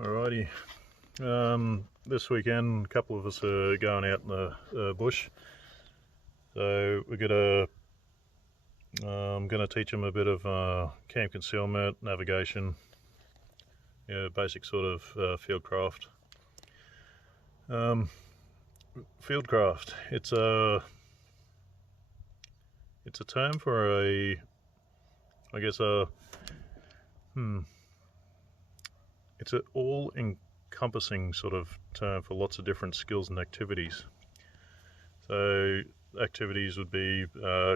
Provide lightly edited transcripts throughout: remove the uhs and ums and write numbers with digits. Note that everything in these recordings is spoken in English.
Alrighty, this weekend a couple of us are going out in the bush, so we're gonna teach them a bit of camp concealment, navigation, basic sort of fieldcraft. Fieldcraft, it's a term for it's an all-encompassing sort of term for lots of different skills and activities. So activities would be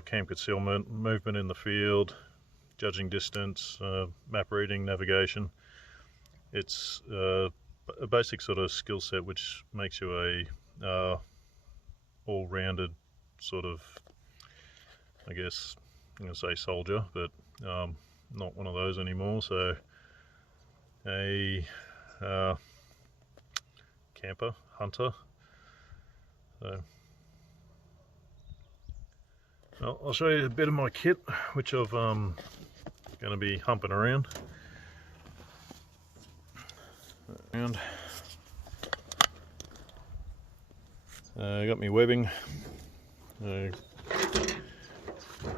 camp concealment, movement in the field, judging distance, map reading, navigation. It's a basic sort of skill set which makes you a all-rounded sort of, I guess I'm going to say soldier, but not one of those anymore. So a camper, hunter. So I'll show you a bit of my kit, which I've going to be humping around. I got my webbing.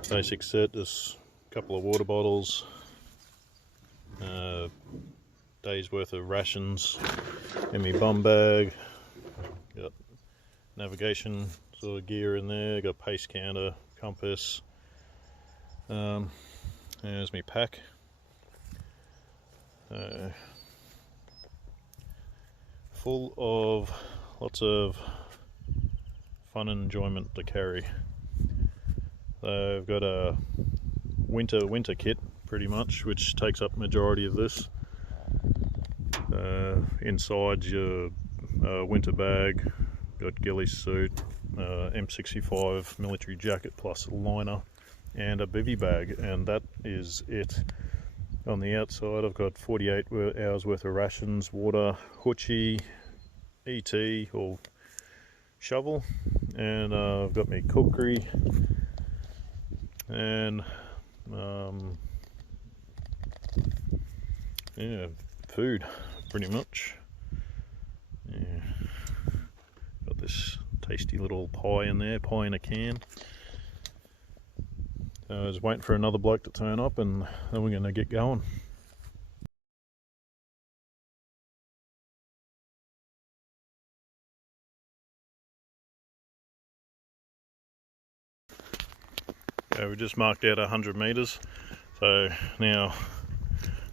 Basic set, just a couple of water bottles, day's worth of rations in my bum bag. Got navigation sort of gear in there, got pace counter, compass. There's my pack. Full of lots of fun and enjoyment to carry. So I've got a winter kit pretty much, which takes up majority of this. Inside your winter bag, got ghillie suit, M65 military jacket plus liner, and a bivvy bag, and that is it. On the outside I've got 48 hours worth of rations, water, hoochie, ET or shovel, and I've got my cookery and food pretty much. Got this tasty little pie in there, pie in a can. I was waiting for another bloke to turn up, and then we're going to get going. We just marked out 100 metres, so now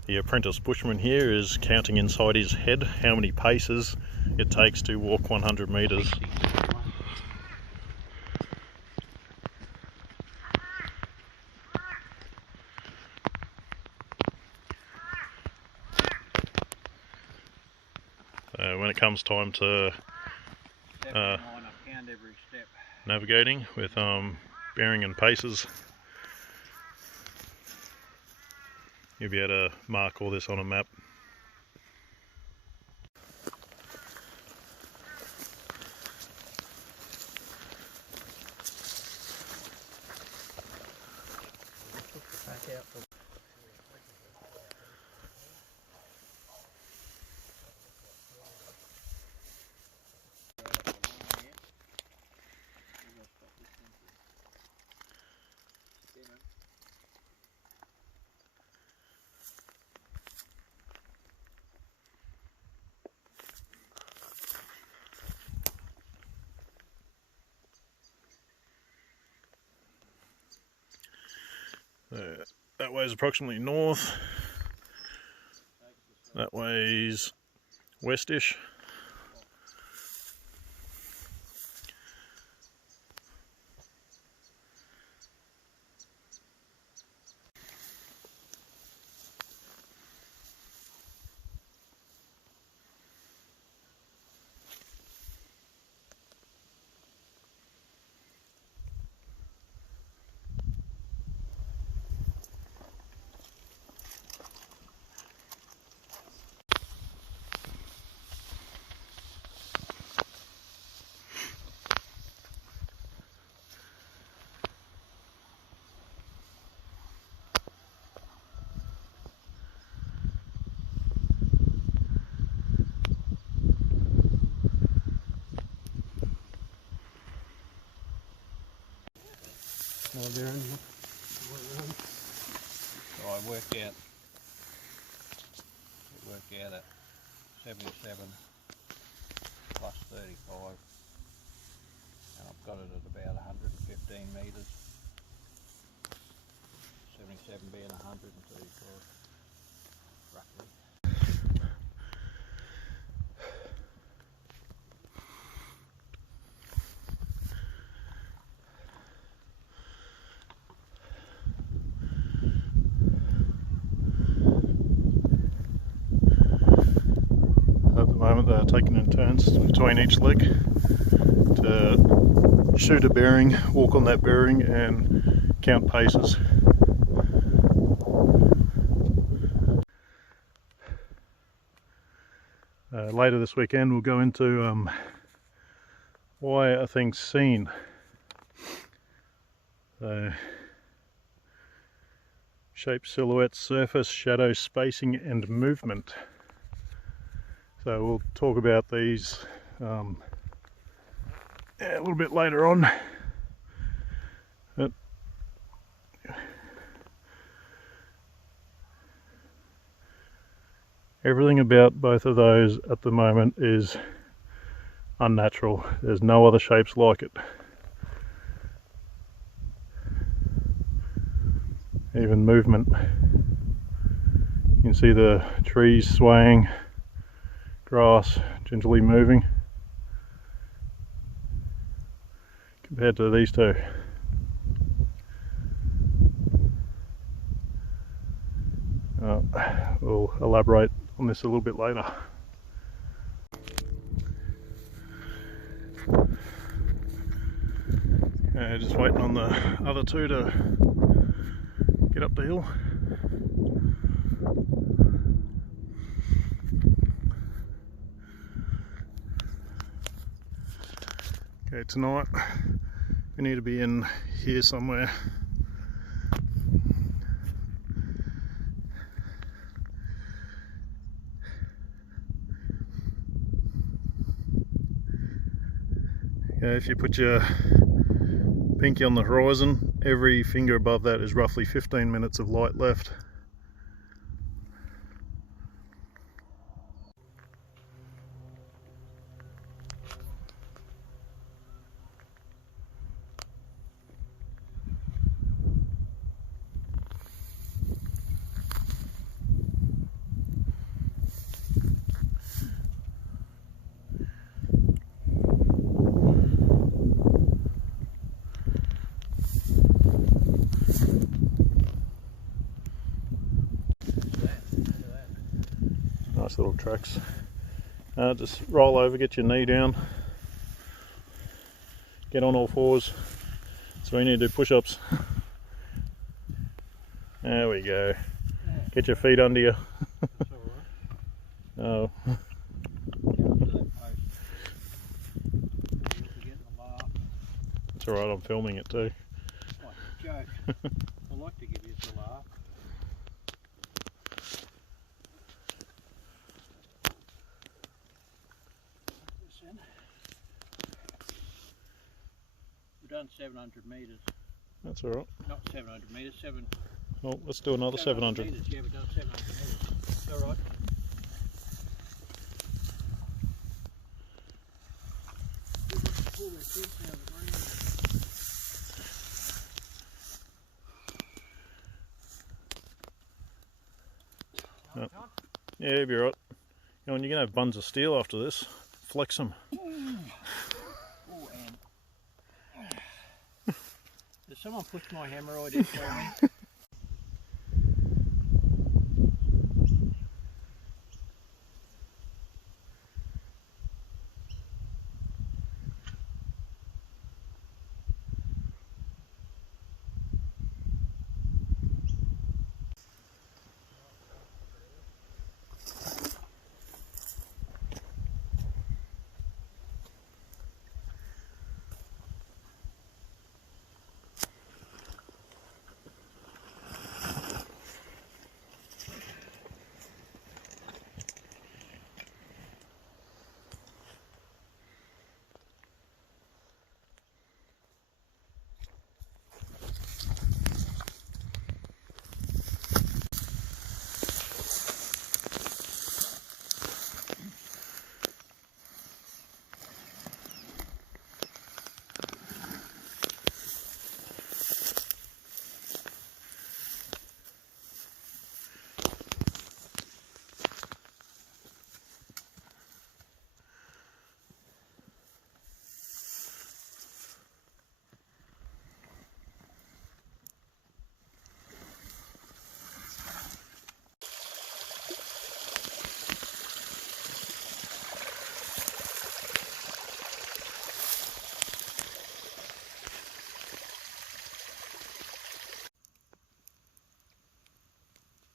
the apprentice bushman here is counting inside his head how many paces it takes to walk 100 metres. So when it comes time to navigating with bearing and paces, you'll be able to mark all this on a map. That way's approximately north, that way's westish. bearing. So I worked out at 77 plus 35, and I've got it at about 115 metres. 77 being 135 roughly. At the moment they're taking in turns between each leg to shoot a bearing, walk on that bearing and count paces. Later this weekend we'll go into why are things seen. So, shape, silhouette, surface, shadow, spacing and movement. So we'll talk about these a little bit later on. But everything about both of those at the moment is unnatural. There's no other shapes like it. Even movement. You can see the trees swaying, grass gingerly moving compared to these two. We'll elaborate on this a little bit later. Just waiting on the other two to get up the hill. Okay, tonight we need to be in here somewhere. Okay, if you put your pinky on the horizon, every finger above that is roughly 15 minutes of light left. Nice little tracks. Just roll over, get your knee down, get on all fours. So we need to do push-ups. There we go. Get your feet under you. Oh. It's alright, I'm filming it too. Like a joke. I like to give you a laugh. We've done 700 metres. That's alright. Not 700 metres, Well, let's do another 700. Metres. Yeah, we've done 700 metres. It's alright. Pull their kids out of the ground. Oh. Yeah, you'll be right. You know, you're going to have buns of steel after this. Flex them. Did someone push my hemorrhoid in for me?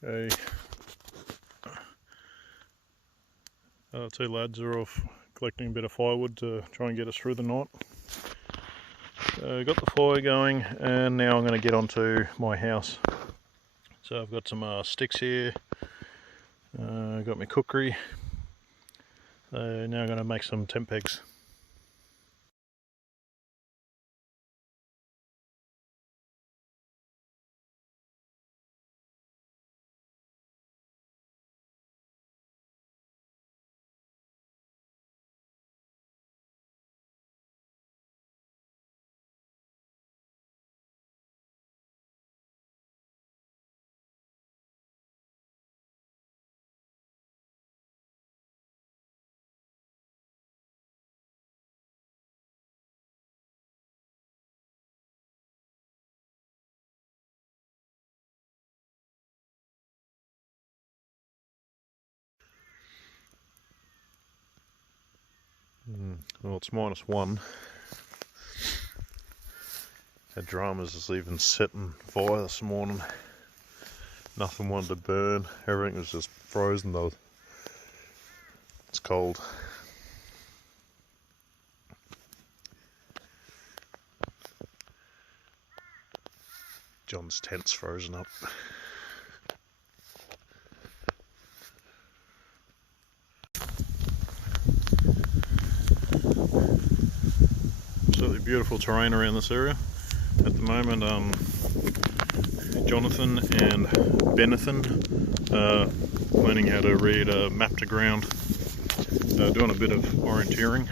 Okay. Two lads are off collecting a bit of firewood to try and get us through the night. So got the fire going, and now I'm going to get onto my house. So I've got some sticks here, got my cookery, so now I'm going to make some tent pegs. Well, it's -1. Had dramas is even setting fire this morning. Nothing wanted to burn. Everything was just frozen though. It's cold. John's tent's frozen up. Absolutely beautiful terrain around this area. At the moment, Jonathan and Benethan are learning how to read a map to ground, doing a bit of orienteering.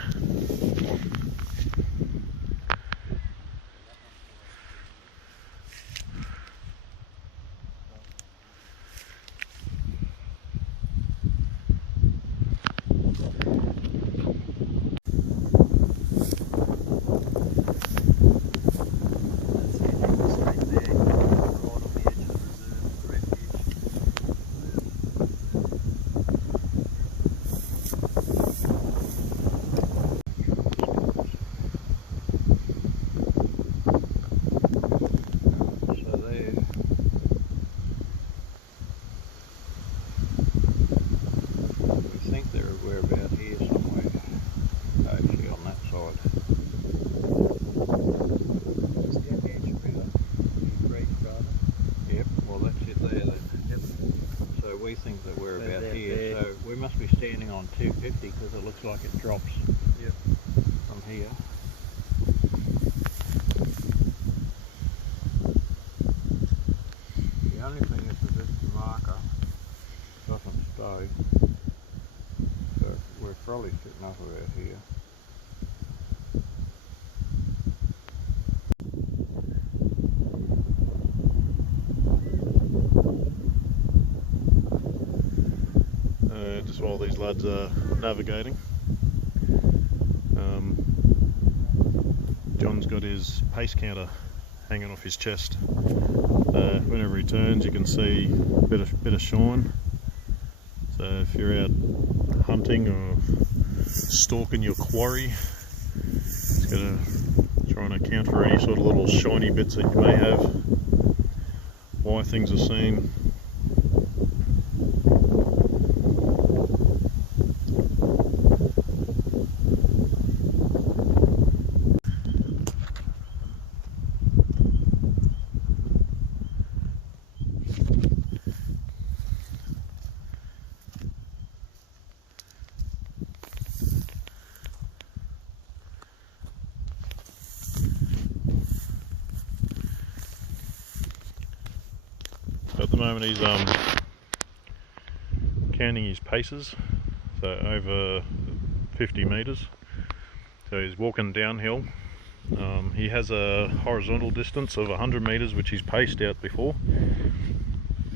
We think that we're about here, so we must be standing on 250 because it looks like it drops from here. The only thing is that this marker doesn't stay, so we're probably sitting up about here. Just while these lads are navigating, John's got his pace counter hanging off his chest. Whenever he turns, you can see a bit of shine. So if you're out hunting or stalking your quarry, it's going to try and account for any sort of little shiny bits that you may have, why things are seen. At the moment he's counting his paces, so over 50 metres. So he's walking downhill. He has a horizontal distance of 100 metres which he's paced out before,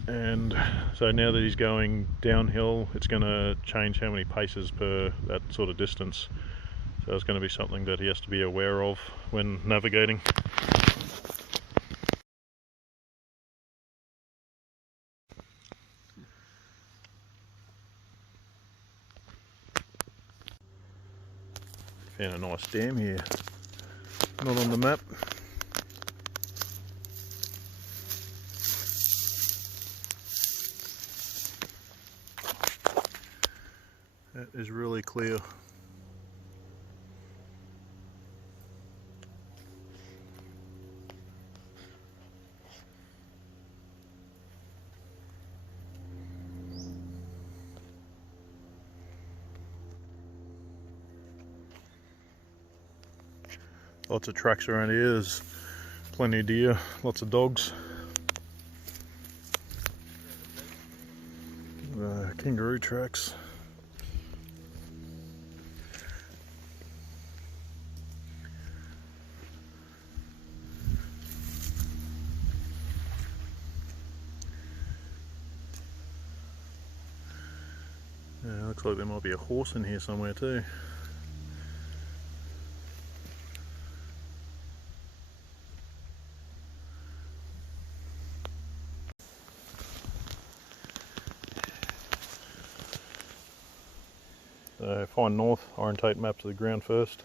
and so now that he's going downhill it's going to change how many paces per that sort of distance. So it's going to be something that he has to be aware of when navigating. Found a nice dam here, not on the map. That is really clear. Lots of tracks around here. There's plenty of deer, lots of dogs. Kangaroo tracks. Yeah, looks like there might be a horse in here somewhere too. So find north, orientate map to the ground first.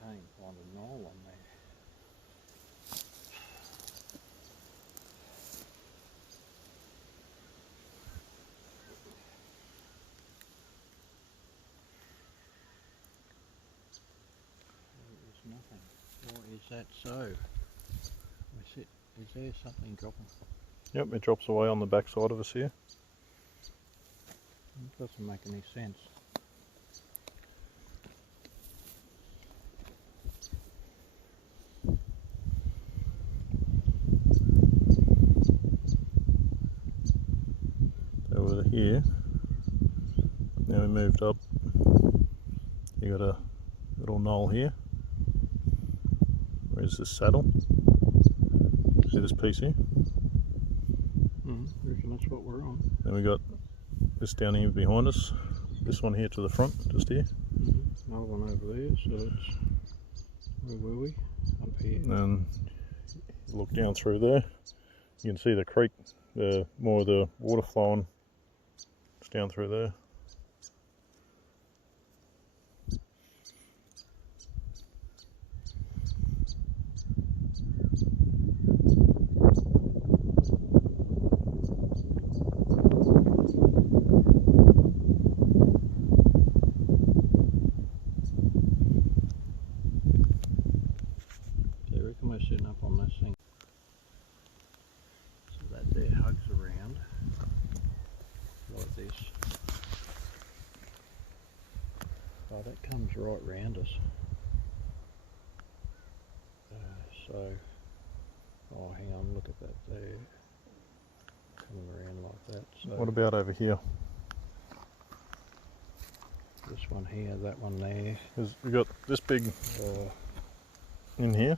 Can't even find a knoll on there. There's nothing. Or is that so? Is there something dropping? Yep, it drops away on the back side of us here. It doesn't make any sense. Over here, now we moved up. You got a little knoll here. Where's the saddle? See this piece here? I reckon that's what we're on. Then we got this down here behind us. This one here to the front, just here. Another one over there, so that's... Where were we? Up here. And look down through there. You can see the creek, more of the water flowing just down through there. We're sitting up on this thing. So that there hugs around like this. Oh, that comes right round us. Oh, hang on, look at that there. Coming around like that. So What about over here? this one here, that one there. We've got this big in here.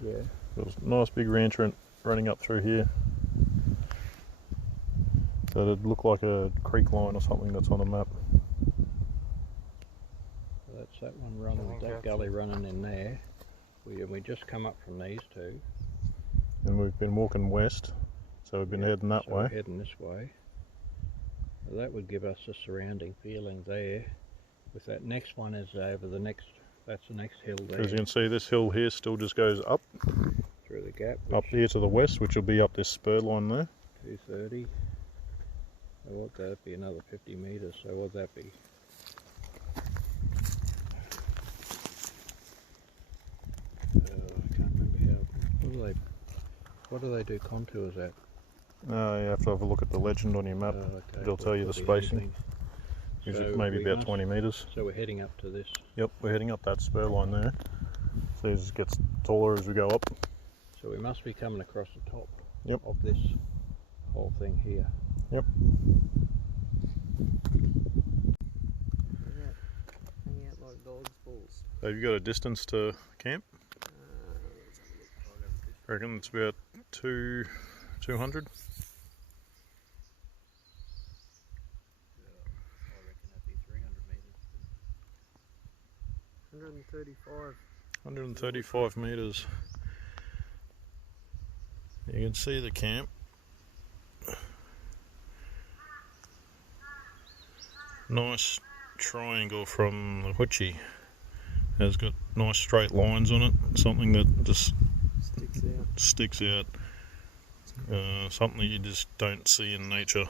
Yeah. There's a nice big ranch running up through here. So it'd look like a creek line or something that's on a map. So that's that one running, that gully running in there. We just come up from these two. And we've been walking west, so we've been heading that way. We're heading this way. So that would give us a surrounding feeling there. With that next one is over the next, that's the next hill there. As you can see, this hill here still just goes up. Through the gap. Up here to the west, which will be up this spur line there. 230. So what would that be? Another 50 metres. So what would that be? I can't remember how. What do they do contours at? You have to have a look at the legend on your map. Okay. It'll tell you the spacing. Usually maybe about 20 metres. So we're heading up to this. Yep, we're heading up that spur line there. So it gets taller as we go up. So we must be coming across the top Yep. of this whole thing here. Yep. Hanging out like dogs' balls. So have you got a distance to camp? I reckon it's about 200. I reckon that'd be 300 metres. 135. 135 metres. You can see the camp. Nice triangle from the Hoochie. It's got nice straight lines on it. Something that just sticks out. Something you just don't see in nature.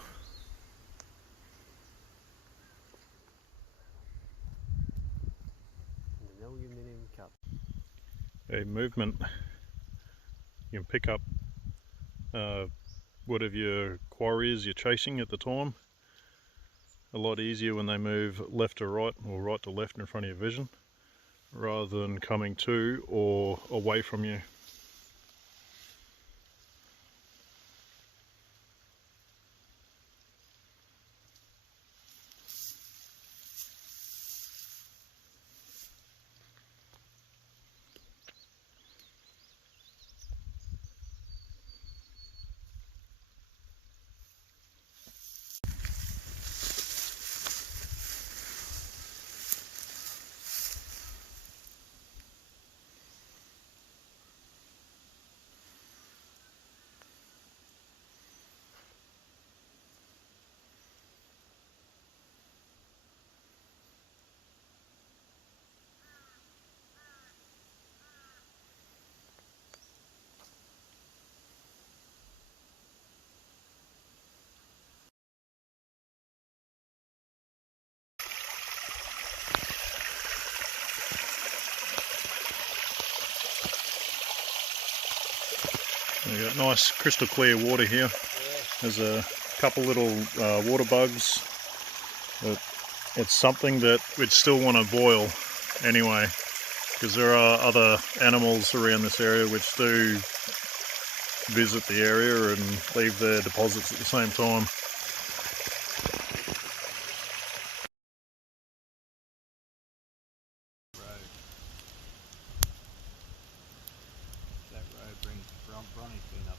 An aluminium cup. A movement, you can pick up whatever your quarry is you're chasing at the time. A lot easier when they move left to right or right to left in front of your vision, rather than coming to or away from you. We've got nice crystal clear water here. There's a couple little water bugs, but it's something that we'd still want to boil anyway, because there are other animals around this area which do visit the area and leave their deposits at the same time.